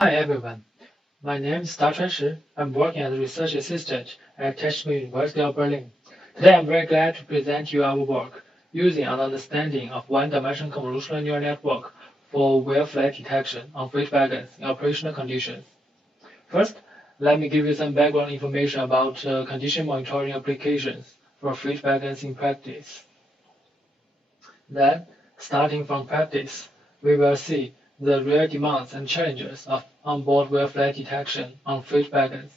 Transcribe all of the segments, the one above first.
Hi everyone, my name is Dachuan Shi. I'm working as a research assistant at Technical University of Berlin. Today I'm very glad to present you our work using an understanding of one-dimensional convolutional neural network for wave flight detection on freight wagons in operational conditions. First, let me give you some background information about condition monitoring applications for freight wagons in practice. Then, starting from practice, we will see the real demands and challenges of onboard wave flight detection on freight wagons.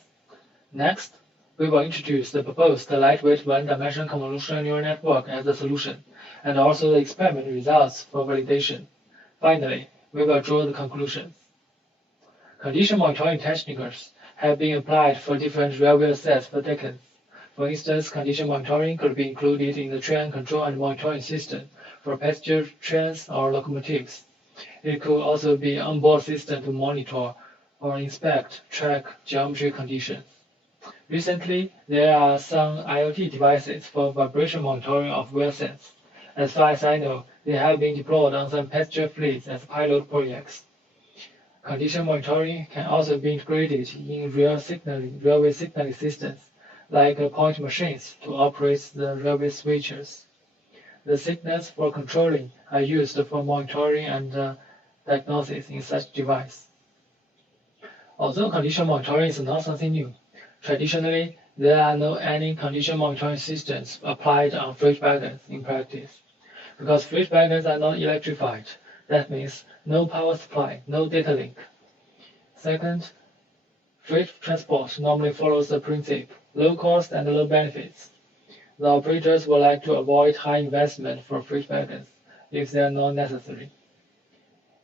Next, we will introduce the proposed lightweight one-dimensional convolutional neural network as a solution, and also the experiment results for validation. Finally, we will draw the conclusions. Condition monitoring techniques have been applied for different railway sets for decades. For instance, condition monitoring could be included in the train control and monitoring system for passenger trains or locomotives. It could also be an onboard system to monitor or inspect track geometry conditions. Recently, there are some IoT devices for vibration monitoring of rail sets. As far as I know, they have been deployed on some passenger fleets as pilot projects. Condition monitoring can also be integrated in railway signaling systems, like point machines to operate the railway switches. The signals for controlling are used for monitoring and diagnosis in such device. Although condition monitoring is not something new, traditionally there are no any condition monitoring systems applied on freight wagons in practice. Because freight wagons are not electrified, that means no power supply, no data link. Second, freight transport normally follows the principle low cost and low benefits. The operators would like to avoid high investment for freight wagons if they are not necessary.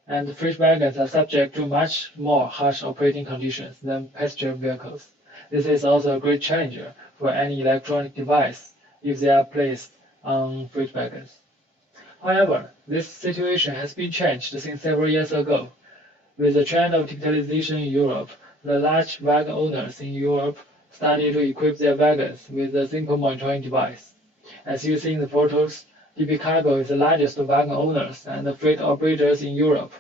And freight wagons are subject to much more harsh operating conditions than passenger vehicles. This is also a great challenge for any electronic device if they are placed on freight wagons. However, this situation has been changed since several years ago. With the trend of digitalization in Europe, the large wagon owners in Europe started to equip their wagons with a simple monitoring device. As you see in the photos, DB Cargo is the largest wagon owners and freight operators in Europe.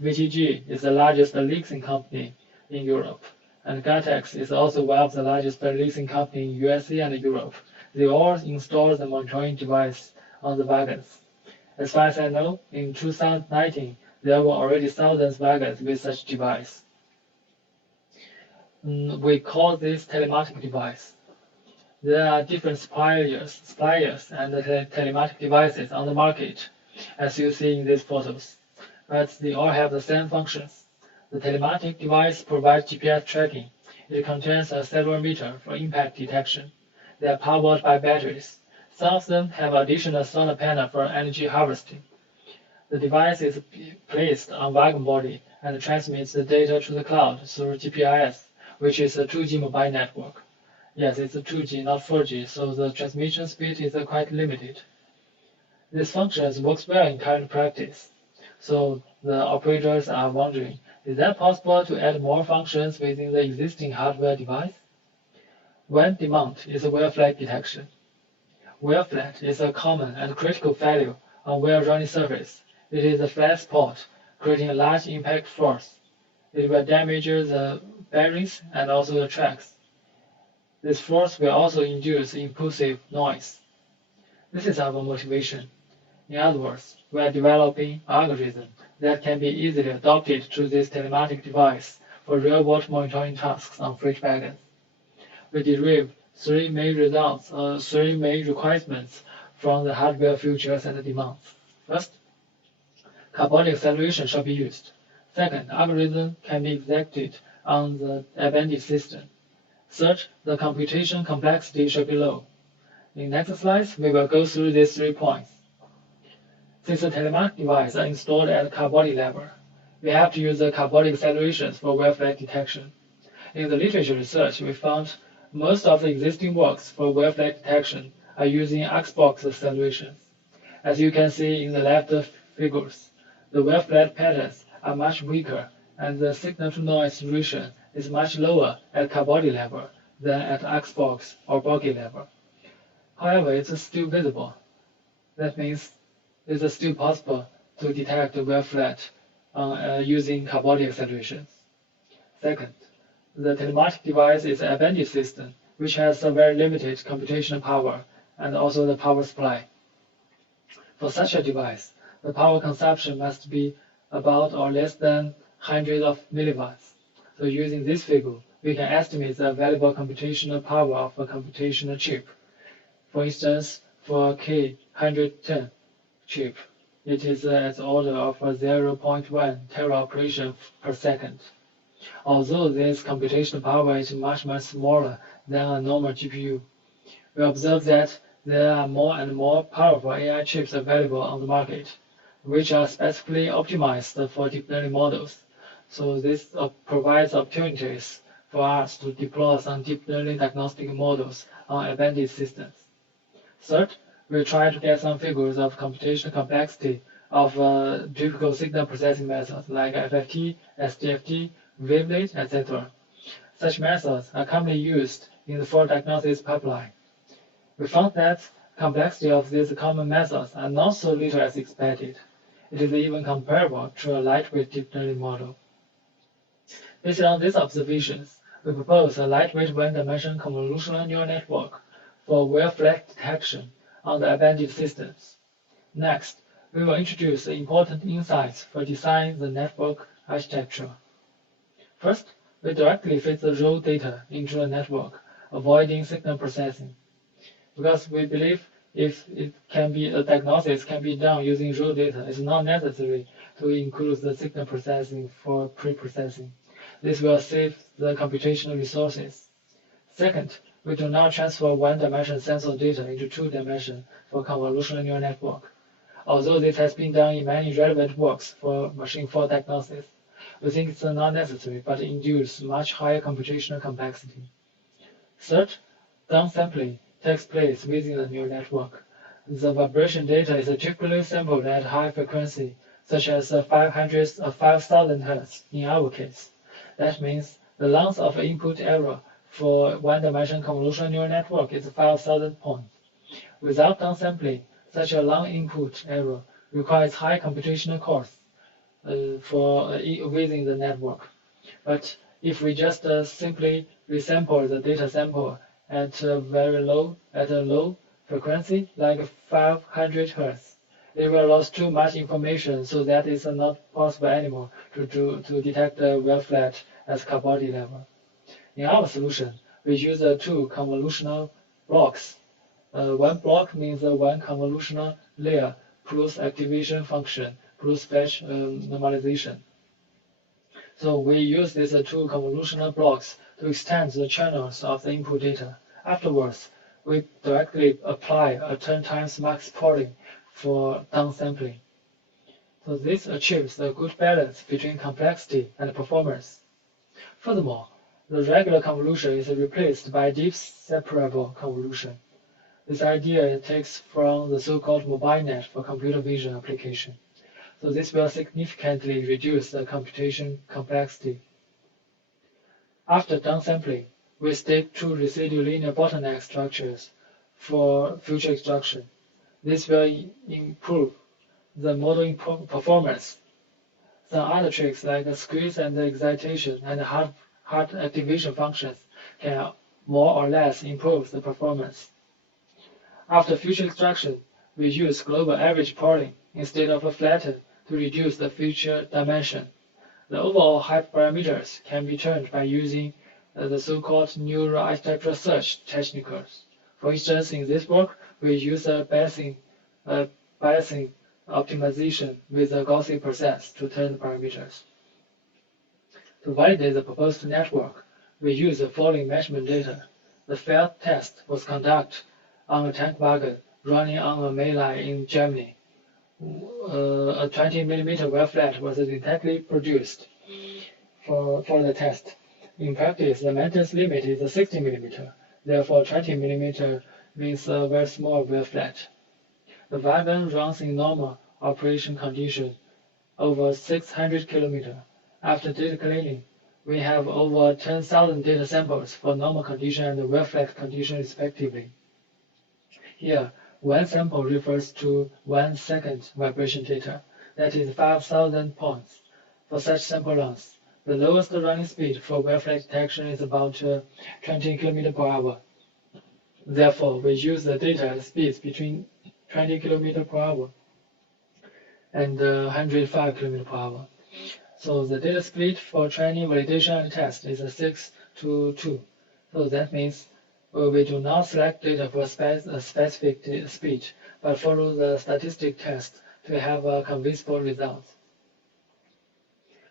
VTG is the largest leasing company in Europe, and Gatex is also one of the largest leasing companies in USA and Europe. They all install the monitoring device on the wagons. As far as I know, in 2019, there were already thousands of wagons with such device. We call this telematic device. There are different suppliers and telematic devices on the market, as you see in these photos, but they all have the same functions. The telematic device provides GPS tracking. It contains a accelerometer for impact detection. They are powered by batteries. Some of them have additional solar panel for energy harvesting. The device is placed on wagon body and transmits the data to the cloud through GPRS, which is a 2G mobile network. Yes, it's a 2G, not 4G, so the transmission speed is quite limited. This function works well in current practice. So the operators are wondering, is that possible to add more functions within the existing hardware device? One demand is wave flight detection. Wave flight is a common and critical failure on wheel-running surface. It is a flat spot, creating a large impact force. It will damage the bearings and also the tracks. This force will also induce impulsive noise. This is our motivation. In other words, we are developing algorithms that can be easily adopted to this telematic device for real-world monitoring tasks on freight wagons. We derive three main requirements from the hardware features and demands. First, carbonic acceleration shall be used. Second, algorithm can be executed on the embedded system. Third, the computation complexity should be low. In next slides, we will go through these 3 points. Since the telematic devices are installed at the carbonic level, we have to use the carbonic accelerations for wave flight detection. In the literature research, we found most of the existing works for wave flight detection are using Xbox accelerations. As you can see in the left figures, the wave flight patterns are much weaker, and the signal-to-noise ratio is much lower at carbonic level than at Xbox or Bogie level. However, it's still visible. That means it's still possible to detect the wave flight using carbonic accelerations. Second, the telematic device is an embedded system, which has a very limited computational power and also the power supply. For such a device, the power consumption must be about or less than hundreds of milliwatts. So using this figure, we can estimate the available computational power of a computational chip. For instance, for a K110 chip, it is at the order of 0.1 teraoperation per second. Although this computational power is much smaller than a normal GPU, we observe that there are more and more powerful AI chips available on the market, which are specifically optimized for deep learning models. So this provides opportunities for us to deploy some deep learning diagnostic models on embedded systems. Third, we try to get some figures of computational complexity of typical signal processing methods like FFT, SDFT, wavelet, etc. Such methods are commonly used in the fault diagnosis pipeline. We found that complexity of these common methods are not so little as expected. It is even comparable to a lightweight deep learning model. Based on these observations, we propose a lightweight one-dimensional convolutional neural network for wave-flat detection on the embedded systems. Next, we will introduce important insights for designing the network architecture. First, we directly feed the raw data into the network, avoiding signal processing. Because we believe if a diagnosis can be done using raw data, it's not necessary to include the signal processing for pre-processing. This will save the computational resources. Second, we do not transfer one-dimensional sensor data into two-dimensional for convolutional neural network. Although this has been done in many relevant works for machine fault diagnosis, we think it's not necessary, but it induces much higher computational complexity. Third, downsampling takes place within the neural network. The vibration data is typically sampled at high frequency, such as 5,000 Hz in our case. That means the length of input error for one-dimensional convolutional neural network is 5,000 points. Without downsampling, such a long input error requires high computational costs within the network. But if we just simply resample the data sample at a low frequency, like 500 Hz, it will lose too much information, so that it's not possible anymore to detect the wave-flat at car-body level. In our solution, we use two convolutional blocks. One block means one convolutional layer plus activation function plus fetch normalization. So we use these two convolutional blocks to extend the channels of the input data. Afterwards, we directly apply a 10 times max polling for downsampling. So this achieves a good balance between complexity and performance. Furthermore, the regular convolution is replaced by deep separable convolution. This idea takes from the so-called MobileNet for computer vision application. So this will significantly reduce the computation complexity. After downsampling, we stick to residual linear bottleneck structures for future extraction. This will improve the modeling performance. Some other tricks like squeeze and excitation and hard activation functions can more or less improve the performance. After future extraction, we use global average polling instead of a flatten to reduce the feature dimension. The overall hyperparameters can be turned by using the so-called neural architecture search techniques. For instance, in this work, we use a biasing optimization with a Gaussian process to turn the parameters. To validate the proposed network, we use the following measurement data. The field test was conducted on a tank wagon running on a main line in Germany. A 20 mm wave-flat was directly produced for the test. In practice, the maintenance limit is 60 mm. Therefore, 20 mm means a very small wave-flat. The wagon runs in normal operation condition over 600 km. After data cleaning, we have over 10,000 data samples for normal condition and wave-flat condition respectively. Here, one sample refers to 1 second vibration data, that is 5,000 points. For such sample length, The lowest running speed for wave-flat detection is about 20 km per hour. Therefore, we use the data at speeds between 20 km per hour and 105 km per hour. So the data split for training, validation, and test is 6 to 2. So that means we do not select data for a specific speed, but follow the statistic test to have a convincing result.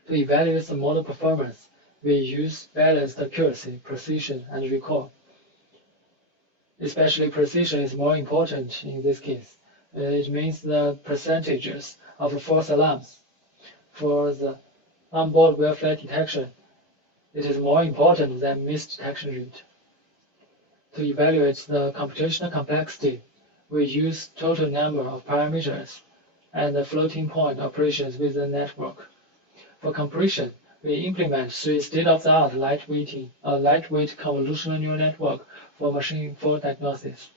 To evaluate the model performance, we use balanced accuracy, precision, and recall. Especially precision is more important in this case. It means the percentages of false alarms. For the onboard wave-flat detection, it is more important than misdetection rate. To evaluate the computational complexity, we use total number of parameters and the floating point operations with the network. For compression, we implement 3 state-of-the-art lightweight convolutional neural network for machine fault diagnosis.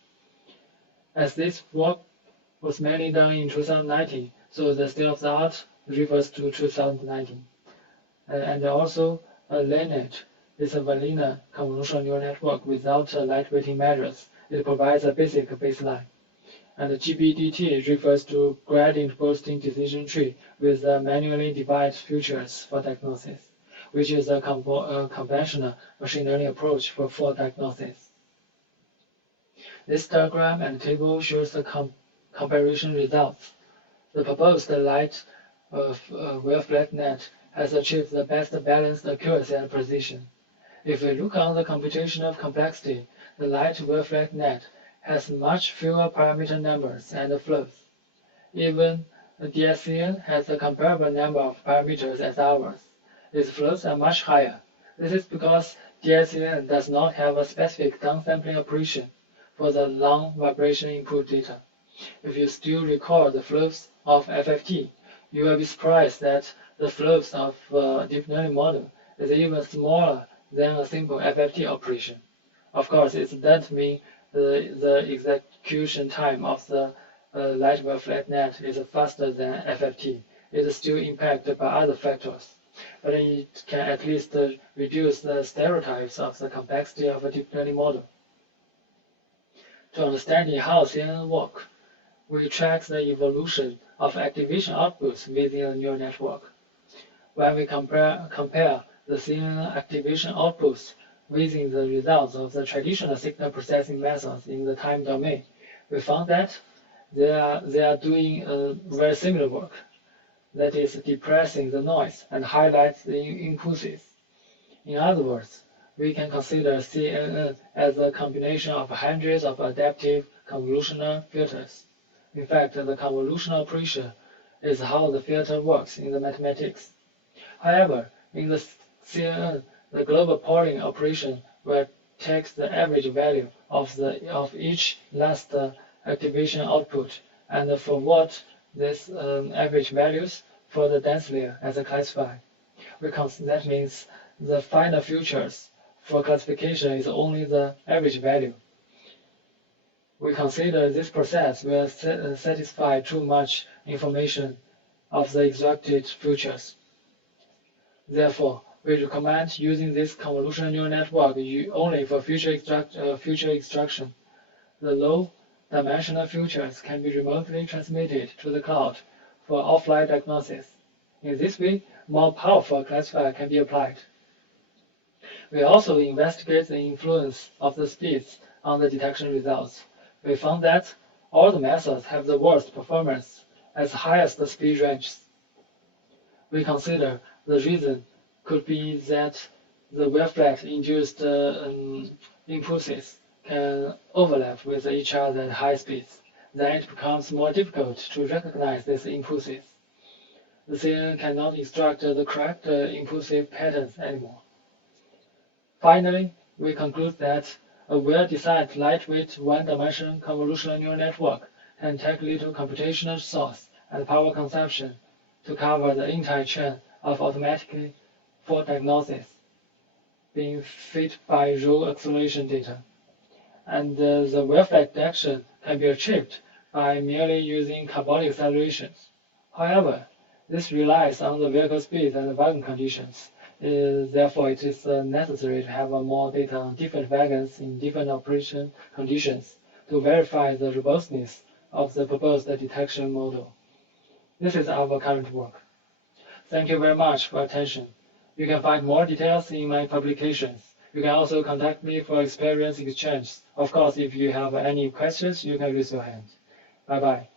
As this work was mainly done in 2019, so the state-of-the-art refers to 2019. And also, LeNet is a vanilla convolutional neural network without lightweighting measures. It provides a basic baseline. And GBDT refers to gradient boosting decision tree with manually divided features for diagnosis, which is a conventional machine learning approach for fault diagnosis. This diagram and table shows the comparison results. The proposed light wave-flat net has achieved the best balanced accuracy and precision. If we look on the computational complexity, the light wave-flat net has much fewer parameter numbers and flows. Even the DSCN has a comparable number of parameters as ours. Its flows are much higher. This is because DSCN does not have a specific downsampling operation for the long vibration input data. If you still recall the flows of FFT, you will be surprised that the flows of deep learning model is even smaller than a simple FFT operation. Of course, it doesn't mean the execution time of the light wave-flat net is faster than FFT. It is still impacted by other factors, but it can at least reduce the stereotypes of the complexity of a deep learning model. To understand how CNN works, we track the evolution of activation outputs within a neural network. When we compare the CNN activation outputs within the results of the traditional signal processing methods in the time domain, we found that they are doing very similar work, that is, depressing the noise and highlights the impulses. In other words, we can consider CNN as a combination of hundreds of adaptive convolutional filters. In fact, the convolutional operation is how the filter works in the mathematics. However, in the CNN, the global polling operation will take the average value of each last activation output and forward these average values for the dense layer as a classifier. That means the final features for classification is only the average value. We consider this process will satisfy too much information of the extracted features. Therefore, we recommend using this convolutional neural network only for future extraction. The low-dimensional features can be remotely transmitted to the cloud for offline diagnosis. In this way, more powerful classifier can be applied. We also investigate the influence of the speeds on the detection results. We found that all the methods have the worst performance as highest speed ranges. We consider the reason could be that the wave-flat induced impulses can overlap with each other at high speeds. Then it becomes more difficult to recognize these impulses. The CNN cannot extract the correct impulsive patterns anymore. Finally, we conclude that a well-designed lightweight one-dimensional convolutional neural network can take little computational source and power consumption to cover the entire chain of automatically fault diagnosis, being fed by raw acceleration data. And the wave-flat detection can be achieved by merely using carbonic accelerations. However, this relies on the vehicle speed and vacuum conditions. Therefore, it is necessary to have more data on different wagons in different operation conditions to verify the robustness of the proposed detection model. This is our current work. Thank you very much for your attention. You can find more details in my publications. You can also contact me for experience exchange. Of course, if you have any questions, you can raise your hand. Bye-bye.